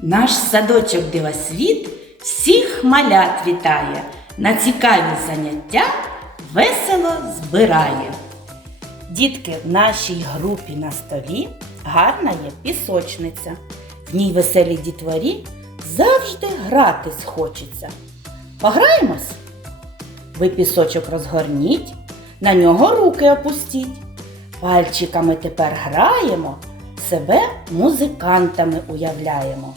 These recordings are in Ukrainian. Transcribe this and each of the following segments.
Наш садочок дивосвіт всіх малят вітає, на цікаві заняття весело збирає. Дітки, в нашій групі на столі гарна є пісочниця. В ній веселі дітворі завжди гратись хочеться. Пограємось? Ви пісочок розгорніть, на нього руки опустіть. Пальчиками тепер граємо, себе музикантами уявляємо.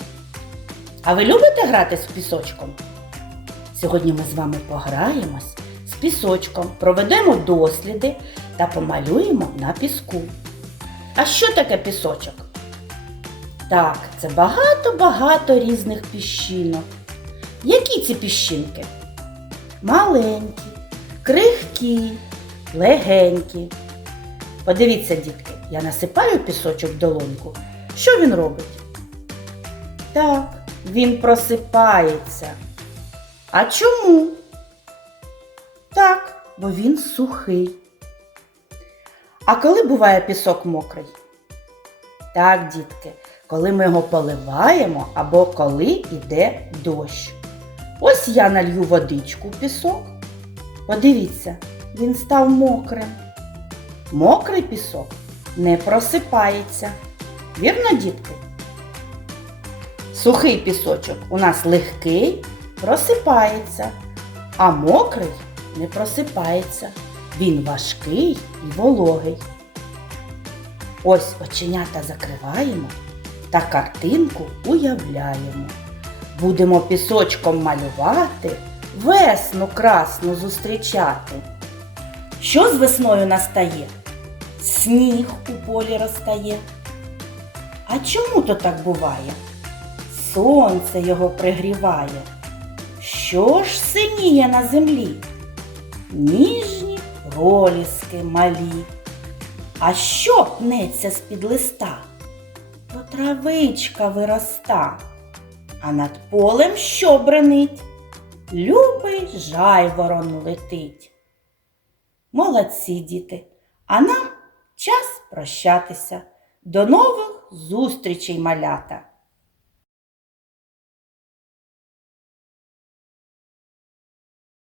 А ви любите гратись з пісочком? Сьогодні ми з вами пограємось з пісочком, проведемо досліди та помалюємо на піску. А що таке пісочок? Так, це багато-багато різних піщинок. Які ці піщинки? Маленькі, крихкі, легенькі. Подивіться, дітки, я насипаю пісочок в долоньку. Що він робить? Так, він просипається. А чому? Так, бо він сухий. А коли буває пісок мокрий? Так, дітки, коли ми його поливаємо або коли йде дощ. Ось я налью водичку в пісок. Подивіться, він став мокрим. Мокрий пісок не просипається. Вірно, дітки? Сухий пісочок у нас легкий, просипається, а мокрий не просипається. Він важкий і вологий. Ось оченята закриваємо та картинку уявляємо. Будемо пісочком малювати, весну красну зустрічати. Що з весною настає? Сніг у полі розтає. А чому то так буває? Сонце його пригріває. Що ж синіє на землі? Ніжні проліски малі. А що пнеться з-під листа? То травичка вироста, а над полем що бренить? Любий жайворон летить. Молодці діти, а нам час прощатися. До нових зустрічей, малята!